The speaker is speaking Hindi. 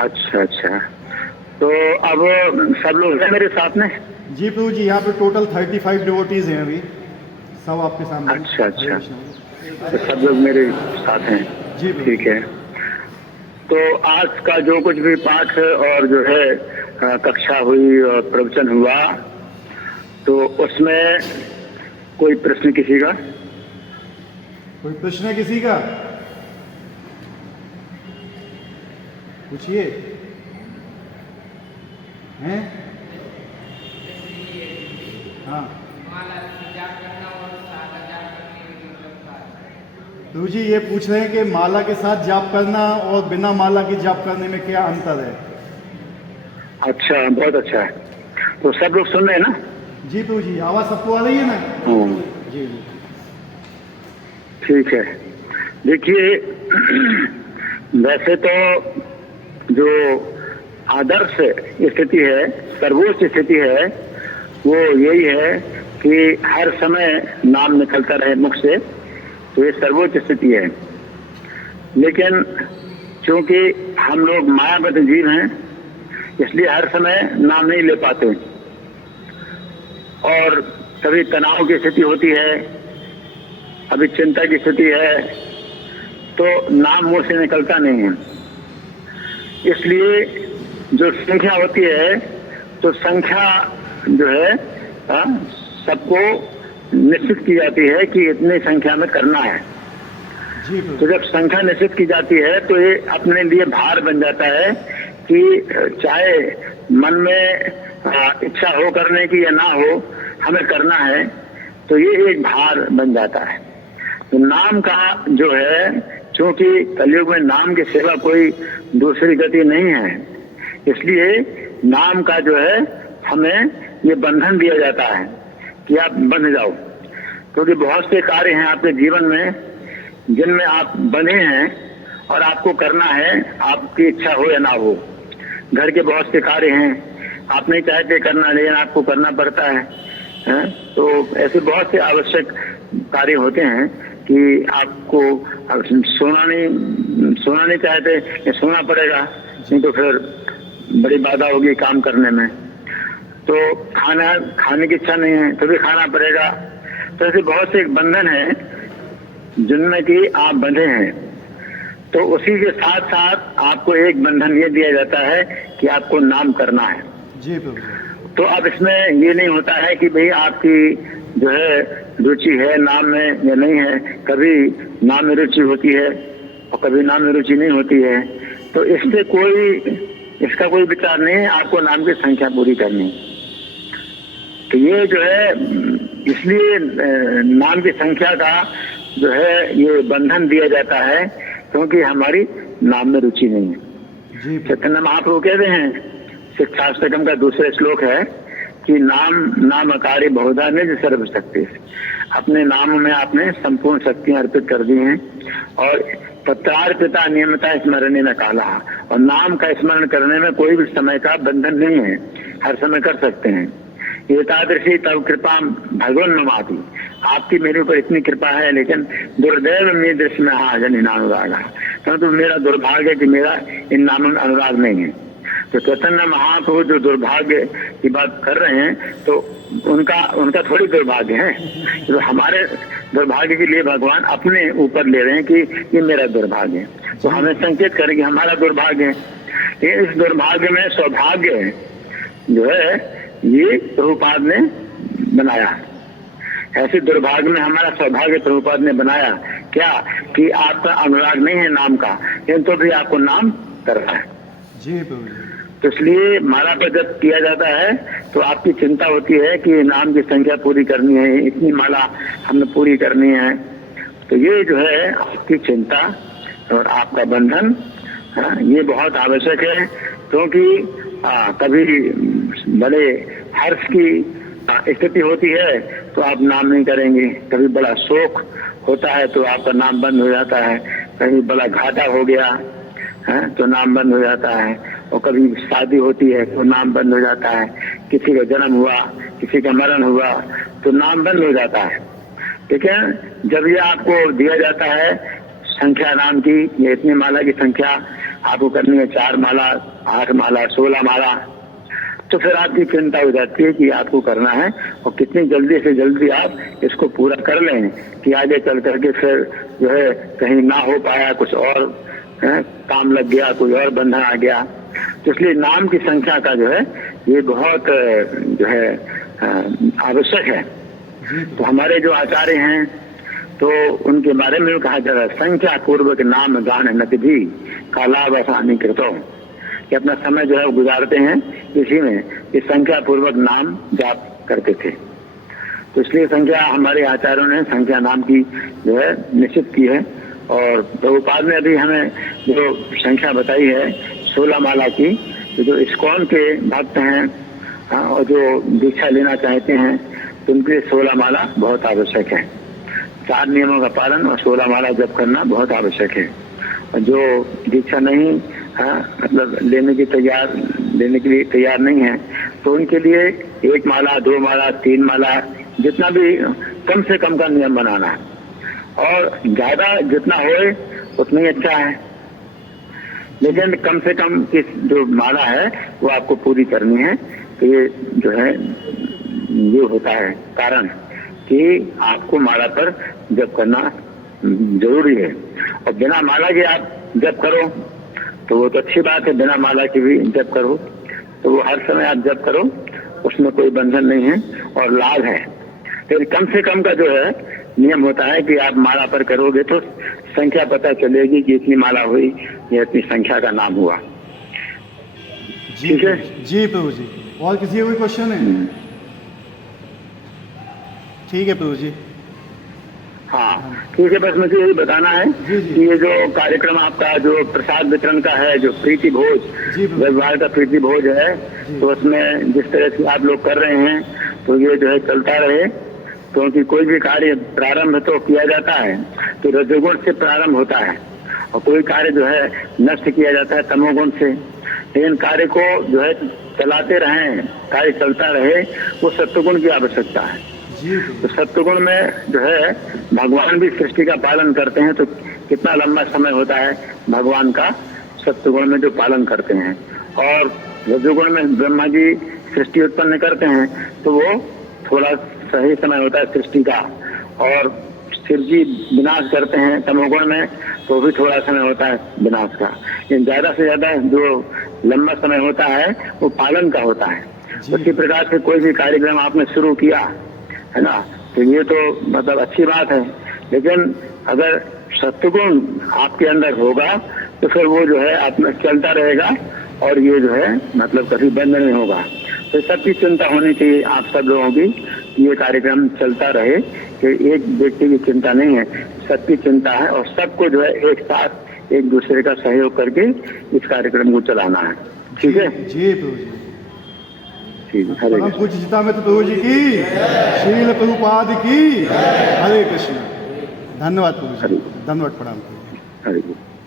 अच्छा अच्छा। तो अब सब लोग हैं मेरे साथ में? जी प्रभु जी, यहाँ पे टोटल 35 डिवोटीज हैं अभी, सब आपके सामने। अच्छा हरे अच्छा, कृष्ण। तो सब लोग मेरे साथ हैं। जी प्रभु ठीक जी। है। तो आज का जो कुछ भी पाठ और जो है कक्षा हुई और प्रवचन हुआ, तो उसमें कोई प्रश्न किसी का? कोई प्रश्न है किसी का? पूछिए। हैं? हाँ प्रभु जी, ये पूछ रहे हैं कि माला के साथ जाप करना और बिना माला के जाप करने में क्या अंतर है? अच्छा, बहुत अच्छा है। तो सब लोग सुन रहे हैं ना? जी प्रभु जी, आवाज सबको आ रही है ना? जी जी। ठीक है। देखिए, वैसे तो जो आदर्श स्थिति है, सर्वोच्च स्थिति है, वो यही है कि हर समय नाम निकलता रहे मुख से, तो ये सर्वोच्च स्थिति है। लेकिन क्योंकि हम लोग मायाबद्ध जीव हैं, इसलिए हर समय नाम नहीं ले पाते, और कभी तनाव की स्थिति होती है, अभी चिंता की स्थिति है, तो नाम मुंह से निकलता नहीं है। इसलिए जो संख्या होती है, तो संख्या जो है सबको निश्चित की जाती है कि इतनी संख्या में करना है। तो जब संख्या निश्चित की जाती है, तो ये अपने लिए भार बन जाता है कि चाहे मन में इच्छा हो करने की या ना हो, हमें करना है। तो ये एक भार बन जाता है। तो नाम का जो है, क्योंकि कलयुग में नाम की सिवा कोई दूसरी गति नहीं है, इसलिए नाम का जो है हमें ये बंधन दिया जाता है कि आप बंध जाओ। क्योंकि बहुत से कार्य हैं आपके जीवन में जिनमें आप बंधे हैं और आपको करना है, आपकी इच्छा हो या ना हो। घर के बहुत से कार्य हैं, आप नहीं चाहते करना, लेकिन आपको करना पड़ता है। तो ऐसे बहुत से आवश्यक कार्य होते हैं कि आपको सोना नहीं चाहते, सोना पड़ेगा, नहीं तो फिर बड़ी बाधा होगी काम करने में। तो खाने की इच्छा नहीं है तो भी खाना पड़ेगा। तो ऐसे बहुत से बंधन हैं जिनमें कि आप बंधे हैं। तो उसी के साथ साथ आपको एक बंधन ये दिया जाता है कि आपको नाम करना है। जी प्रभु। तो अब इसमें ये नहीं होता है कि भाई आपकी जो है रुचि है नाम में या नहीं है। कभी नाम में रुचि होती है और कभी नाम में रुचि नहीं होती है। तो इसका कोई विचार नहीं है, आपको नाम की संख्या पूरी करनी। तो ये जो है, इसलिए नाम की संख्या का जो है ये बंधन दिया जाता है, क्योंकि हमारी नाम में रुचि नहीं है। चैतन्य महाप्रभु कहते हैं, शिक्षाष्टकम का दूसरा श्लोक है कि नाम अकार्य बहुधा निज सर्व शक्ति। अपने नाम में आपने संपूर्ण शक्तियां अर्पित कर दी हैं, और तत्रार्पिता नियमता स्मरणे न काला। और नाम का स्मरण करने में कोई भी समय का बंधन नहीं है, हर समय कर सकते हैं। एतादृशी तव कृपा भगवान ममाति। आपकी मेरे ऊपर इतनी कृपा है, लेकिन दुर्दैव में दृश्य में हाजन अनुराग। परंतु मेरा दुर्भाग्य है कि मेरा इन नामों में अनुराग नहीं है। तो चैतन्य महाप्रभु जो दुर्भाग्य की बात कर रहे हैं, तो उनका थोड़ी दुर्भाग्य है। तो हमारे दुर्भाग्य के लिए भगवान अपने ऊपर ले रहे हैं कि ये मेरा दुर्भाग्य है। तो हमें संकेत करें कि हमारा दुर्भाग्य है। इस दुर्भाग्य में सौभाग्य जो है ये प्रभुपाद ने बनाया। ऐसे दुर्भाग्य में हमारा सौभाग्य प्रभुपाद ने बनाया क्या, कि आपका अनुराग नहीं है नाम का, लेकिन तो भी आपको नाम करना है। जी प्रभु। तो इसलिए माला पर जब किया जाता है तो आपकी चिंता होती है कि नाम की संख्या पूरी करनी है, इतनी माला हमें पूरी करनी है। तो ये जो है आपकी चिंता और आपका बंधन, ये बहुत आवश्यक है। क्योंकि कभी बड़े हर्ष की स्थिति होती है तो आप नाम नहीं करेंगे, कभी बड़ा शोक होता है तो आपका नाम बंद हो जाता है, कभी बड़ा घाटा हो गया तो नाम बंद हो जाता है, और कभी शादी होती है तो नाम बंद हो जाता है, किसी का जन्म हुआ, किसी का मरण हुआ तो नाम बंद हो जाता है। ठीक है, जब ये आपको दिया जाता है संख्या नाम की, ये इतनी माला की संख्या, आपको करनी है 4 माला, 8 माला, 16 माला, तो फिर आपकी चिंता हो जाती है कि आपको करना है और कितनी जल्दी से जल्दी आप इसको पूरा कर लें कि आगे चल करके फिर जो है कहीं ना हो पाया, कुछ और काम लग गया, कोई और बंधन आ गया। तो इसलिए नाम की संख्या का जो है ये बहुत जो है आवश्यक है। तो हमारे जो आचार्य हैं तो उनके बारे में कहा जा रहा है, संख्या पूर्वक नाम गान नति कालावसानी कृतो, कि अपना समय जो है वो गुजारते हैं इसी में कि संख्या पूर्वक नाम जाप करते थे। तो इसलिए संख्या हमारे आचार्यों ने संख्या नाम की जो है निश्चित की है। और प्रभुपाद ने अभी हमें जो संख्या बताई है 16 माला की, तो जो इस्कॉन के भक्त हैं और जो दीक्षा लेना चाहते हैं तो उनके लिए 16 माला बहुत आवश्यक है। 4 नियमों का पालन और 16 माला जप करना बहुत आवश्यक है। और जो दीक्षा नहीं मतलब लेने के लिए तैयार नहीं है तो उनके लिए 1 माला, 2 माला, 3 माला, जितना भी कम से कम का नियम बनाना है। और ज्यादा जितना होए उतना ही अच्छा है, लेकिन कम से कम की जो माला है वो आपको पूरी करनी है। तो ये जो है ये होता है कारण कि आपको माला पर जप करना जरूरी है। और बिना माला के आप जप करो तो वो तो अच्छी बात है, बिना माला की भी जप करो तो वो हर समय आप जप करो, उसमें कोई बंधन नहीं है और लाभ है। तो कम से कम का जो है नियम होता है कि आप माला पर करोगे तो संख्या पता चलेगी कि इतनी माला हुई या इतनी संख्या का नाम हुआ। ठीक है जी प्रभु जी। और किसी का कोई क्वेश्चन है? ठीक है प्रभु जी। हाँ ठीक है, बस मुझे यही बताना है कि ये जो कार्यक्रम आपका जो प्रसाद वितरण का है, जो प्रीति भोज, रविवार का प्रीति भोज है, तो उसमें जिस तरह से आप लोग कर रहे हैं तो ये जो है चलता रहे, क्योंकि कोई भी कार्य प्रारंभ तो किया जाता है तो रजोगुण से प्रारंभ होता है और कोई कार्य जो है नष्ट किया जाता है तमोगुण से। लेकिन कार्य को जो है चलाते रहें, कार्य चलता रहे, वो सत्वगुण की आवश्यकता है। तो सत्वगुण में जो है भगवान भी सृष्टि का पालन करते हैं, तो कितना लंबा समय होता है भगवान का सत्वगुण में जो पालन करते हैं। और रजोगुण में ब्रह्मा जी सृष्टि उत्पन्न करते हैं तो वो थोड़ा सही समय होता है सृष्टि का। और शिव जी विनाश करते हैं तमोगुण में तो भी थोड़ा समय होता है विनाश का। लेकिन ज्यादा से ज्यादा जो लंबा समय होता है वो पालन का होता है। उसी प्रकार से कोई भी कार्यक्रम आपने शुरू किया है ना, तो ये तो मतलब अच्छी बात है, लेकिन अगर सत्वगुण आपके अंदर होगा तो फिर वो जो है आप में चलता रहेगा और ये जो है मतलब कभी बंद नहीं होगा। तो सबकी चिंता होनी चाहिए आप सब लोगों की कि ये कार्यक्रम चलता रहे, कि एक व्यक्ति की चिंता नहीं है, सबकी चिंता है और सबको जो है एक साथ एक दूसरे का सहयोग करके इस कार्यक्रम को चलाना है। ठीक है जी प्रभु जी। ठीक है, हरे कृष्ण। पूज्य चित्तामृत प्रभु जी की, श्रील प्रभुपाद की, हरे कृष्ण। धन्यवाद प्रभु जी, धन्यवाद, प्रणाम। हरे कृष्ण।